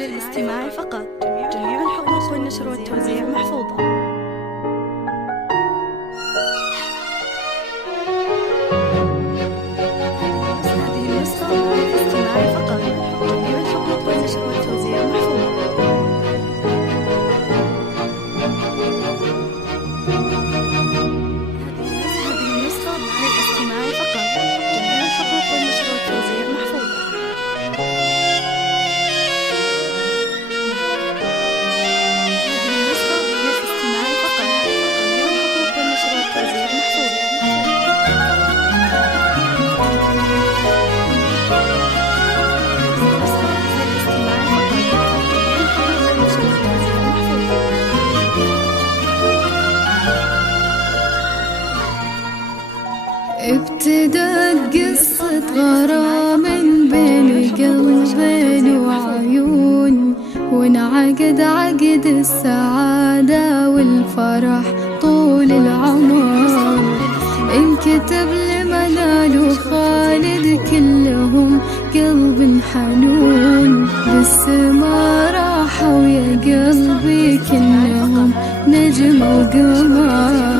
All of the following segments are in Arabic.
للاستماع فقط. جميع الحقوق والنشر والتوزيع محفوظة. هذه النسخة للاستماع فقط. جميع الحقوق والنشر والتوزيع محفوظة. ابتدت قصة غرام بين قلبين وعيون، وانعقد عقد السعادة والفرح طول العمر. انكتب لمنال وخالد كلهم قلب حنون، بالسما راحوا يا قلبي كلهم نجم وقمر.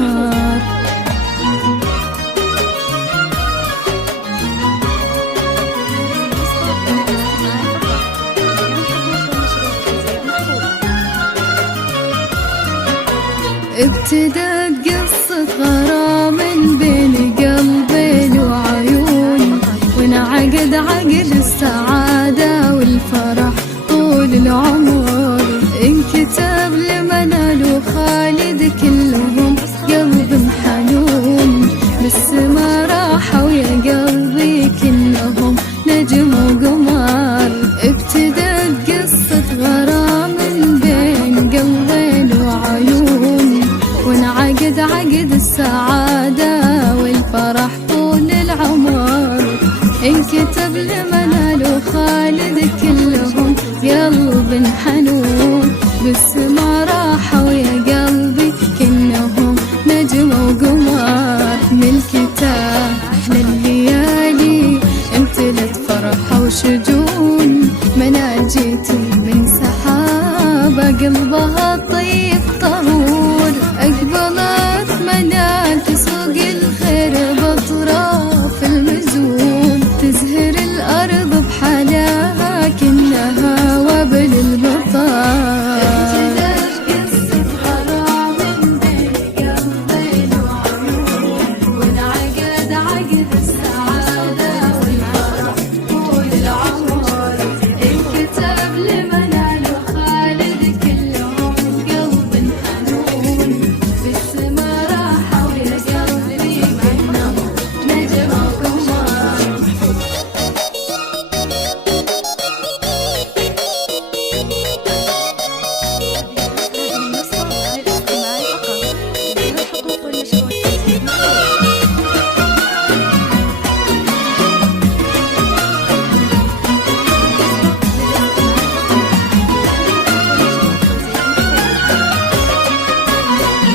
ابتدت قصة غرام بين قلبين وعيون، وانعقد عقد السعادة والفرح طول العمر. انكتب لمنال وخالد كلهم قلب حنون، بالسما راحوا يا قلبي كلهم نجم وقمر. ابتدت قصة غرام بين قلبين وعيون، وانعقد عقد السعادة والفرح طول العمر. انكتب لمنال وخالد كلهم قلب حنون، بالسما راحوا يا قلبي كلهم نجم وقمر. من الكتاب أحلى الليالي امتلت فرحة وشجون، منال جيت من سحابة قلبها طيب طهور. أقبلت منال تسوق الخير بأطراف المزون، تزهر الأرض بحلاها كأنها وبل البطال.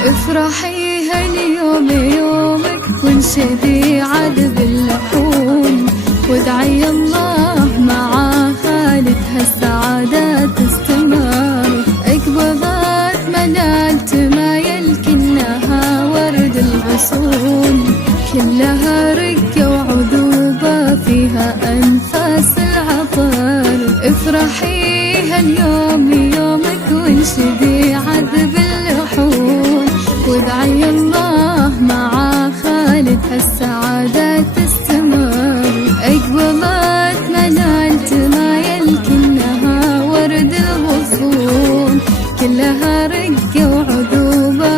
افرحي هاليوم يومك وانشدي عذب اللحون، وادعي الله مع خالد هالسعادة تستمر. اقبضت منال تمايل كأنها ورد الغصون، كلها رقة وعذوبة فيها أنفاس العطر. افرحي هاليوم يومك وانشدي عذب اللحون، وادعي الله مع خالد هالسعادة تستمر. اقبلت منال تمايل كأنها ورد الغصون، كلها رقة وعذوبة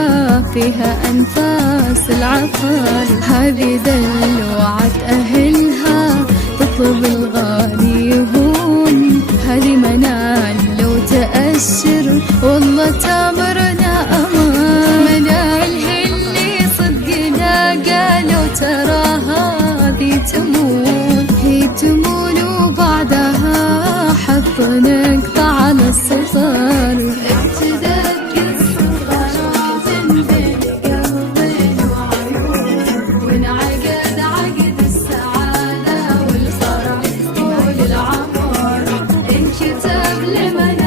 فيها أنفاس العطر. هذه دلوعة أهلها تطلب الغالي يهون، هذه منال لو تأشر والله تامرنا أمان. منال اللي صدقنا قالوا ترى هذه تمون، هي تمون وبعدها حط نقطة على السطر. لمن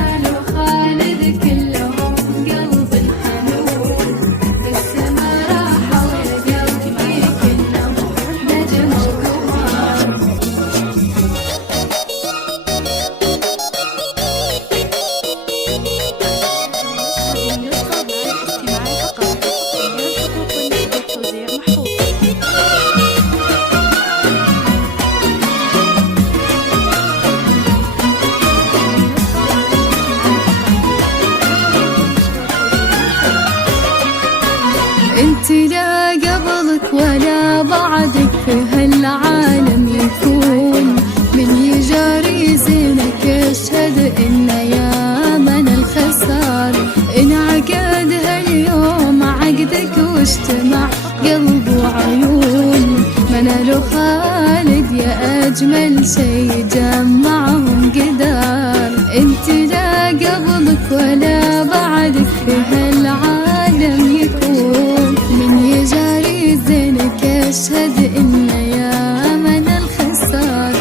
منال خالد يا أجمل شي جمعهم قدر. انت لا قبلك ولا بعدك في هالعالم يكون، من يجاري زينك أشهد إن يا منال خسر.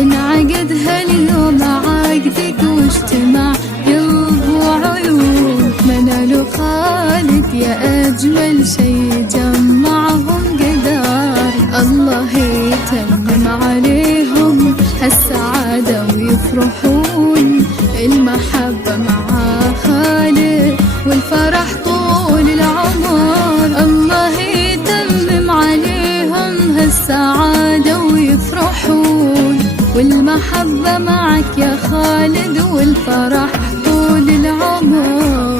انعقد هاليوم عقدك واجتمع قلب وعيون، منال خالد يا أجمل شي جمعهم قدر. الله يتمم عليهم هالسعادة ويفرحون، المحبة مع خالد والفرح طول العمر. الله يتمم عليهم هالسعادة ويفرحون، والمحبة معك يا خالد والفرح طول العمر.